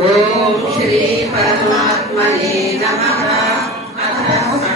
ఓం శ్రీ పరమాత్మనే నమ. అథ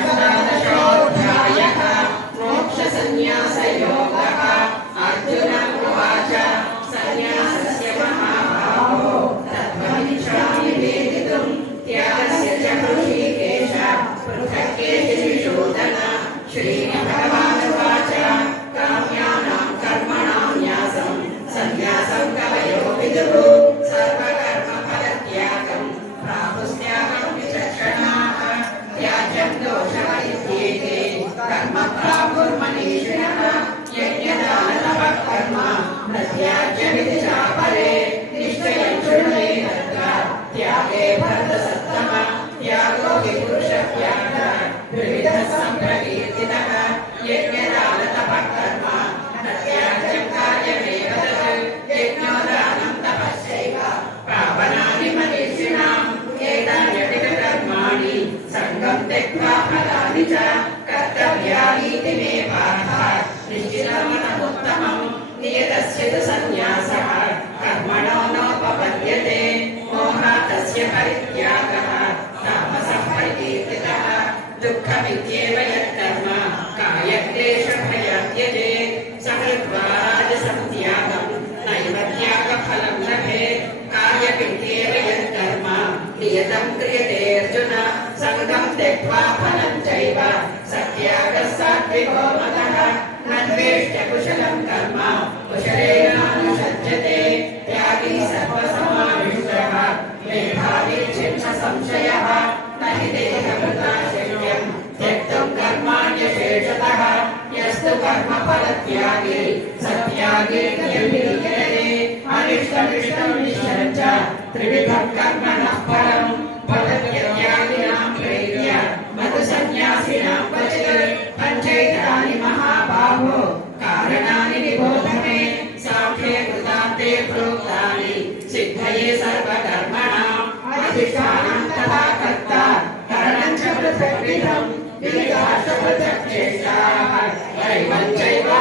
y tierra y त्यागे सत्यागे निर्विघ्नये अनिष्टमिष्टं निश्चलं च त्रिविधं कर्मणः परं पदत्यागिनां प्रेत्य मतसंन्यासिनां वचते पञ्चैतानि महाबाहो कारणानि निबोध मे साङ्ख्ये कृतान्ते प्रोक्तानि सिद्धये सर्वकर्मणाम् अधिष्ठानं तथा कर्ता करणं च पृथक्विधं विकासपृथक् चेष्टाः वैवल्य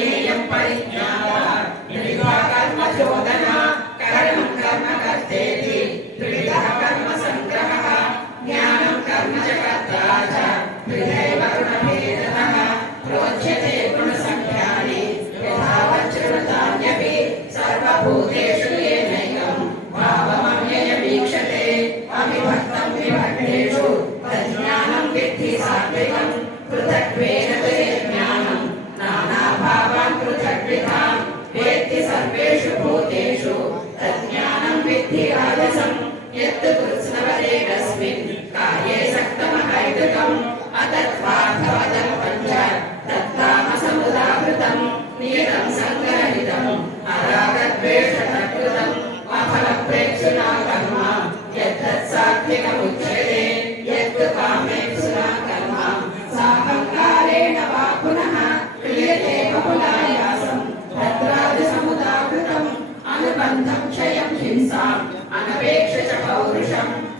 ध्येयं परिज्ञाता abeja, chapa, ouro, chama.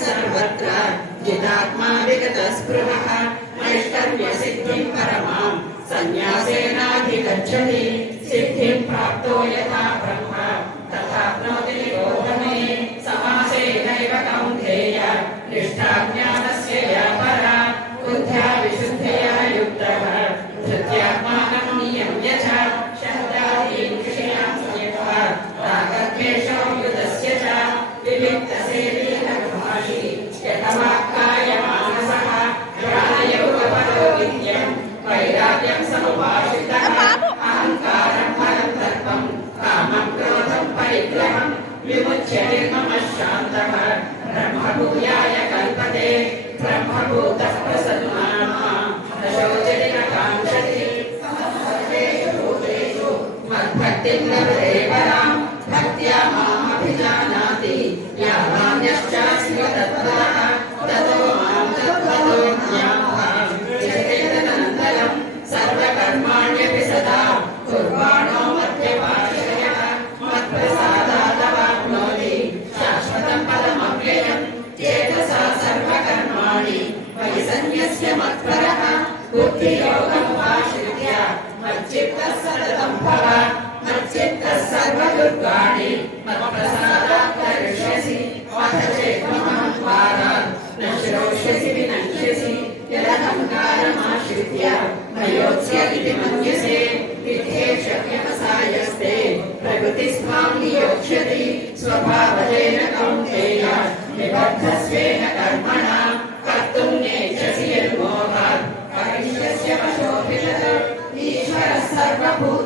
सर्वत्र यदात्मा विगतस्पृहः नैष्कर्म्यसिद्धिं परमां सन्न्यासेनाधिगच्छति सिद्धिं प्राप्तो यथा స్వభావేన వాశిత్య మచ్చిత్త సతతం భవ నిబద్ధస్వేన కర్మణా Sarvabhuta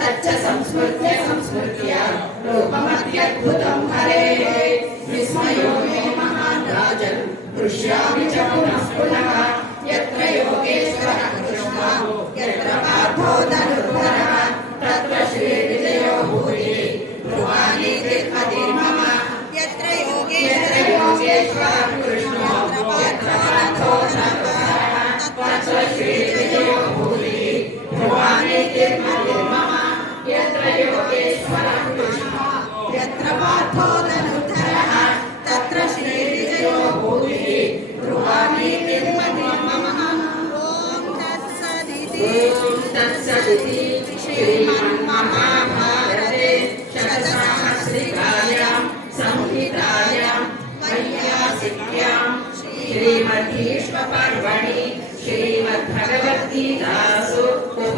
तच्च संस्मृत्य संस्मृत्य रूपमत्यद्भुतम् हरेः विस्मयो मे महान् राजन् दृश्यामि च पुनः पुनः यत्र योगेश्वरः कृष्णो, यत्र पार्थो धनुर्धरः, तत्र श्रीविजयो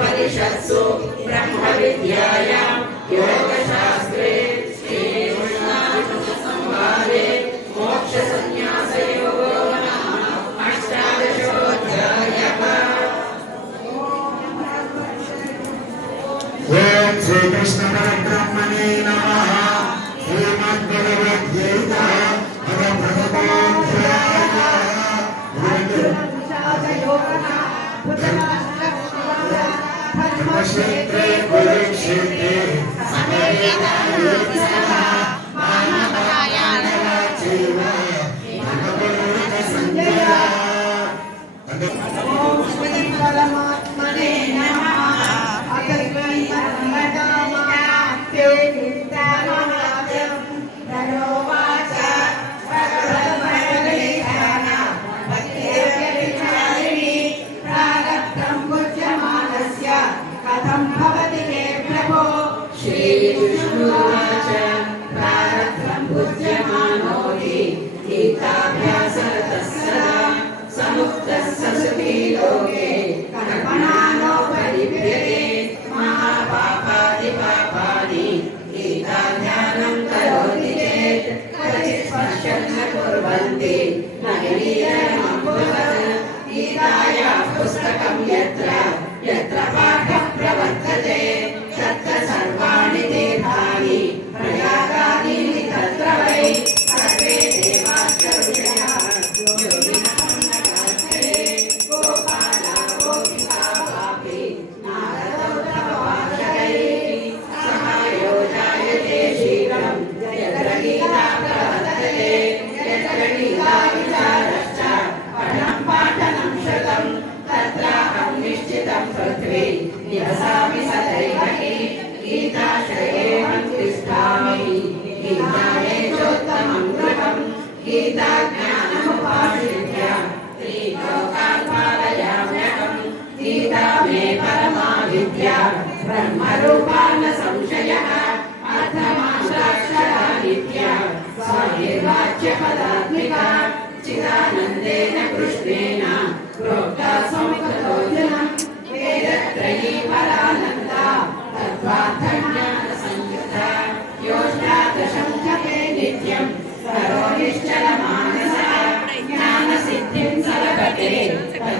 उपनिषत्सु ब्रह्मविद्यायां योगशास्त्रे कुर्वन्ति न गिरीरमम्बुवत् गीतायाः पुस्तकं यत्र यत्र पाठः గీతా జ్ఞానముపాశ్రిత్య త్రిలోకాల్పాలయామ్యహం గీతా మే పరమా విద్య బ్రహ్మరూపాన చిదానందేన కృష్ణేన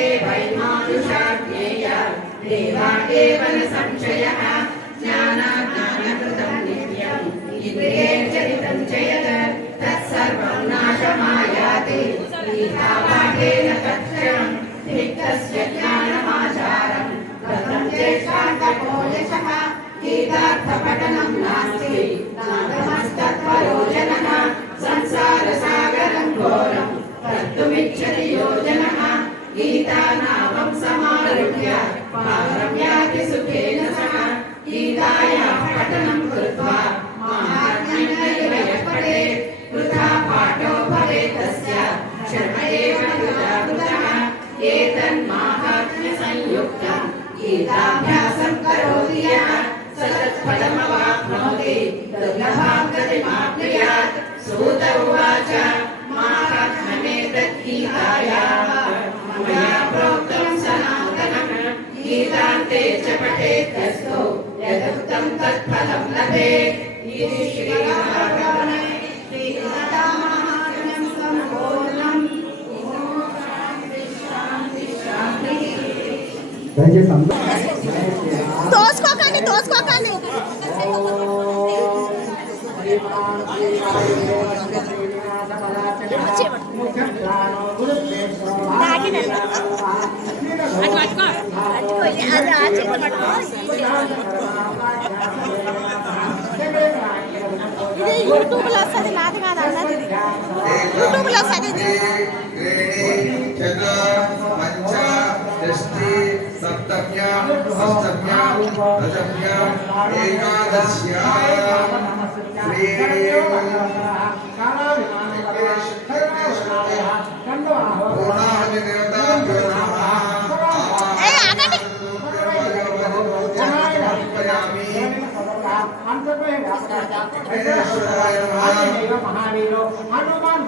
न ते वैमानुषा ज्ञेय देवादेव न संशयः ज्ञानाज्ञानकृतं नित्यम् इन्द्रियेर्जनितं च यत् तत्सर्वं नाशमायाति गीतापाठेन तत्क्षणं रिक्तस्य ज्ञानमाचारं कथं चेष्टान्तको यशः गीतार्थपठनं नास्ति नागमस्तत्परोजनः संसारसागरं घोरं कर्तुमिच्छति समारुह्य पारं याति सुखेन सह गीतायाः पठनं कृत्वा तत्फलं लभेत् इति श्रीरामणे श्रीलतामहात्म्यं सम्पूर्णम् दोस्त को ఇది యూట్యూబ్లో వస్తుంది నాది కాదు అన్నది ఇది యూట్యూబ్లో వస్తుంది ఇది షష్ఠీ సప్తమ్యాం అష్టమ్యాం దశమ్యాం ఏకాదశ్యాం శ్రీ మహావీరో హనుమాన్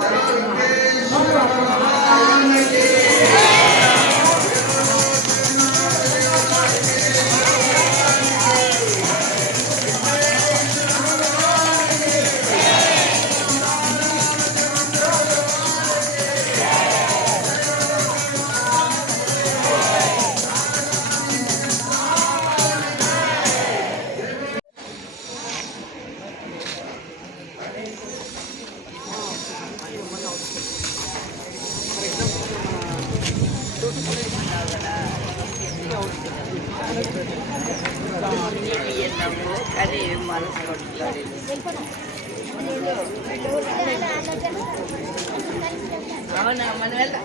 అవునా మనం వెళ్దాం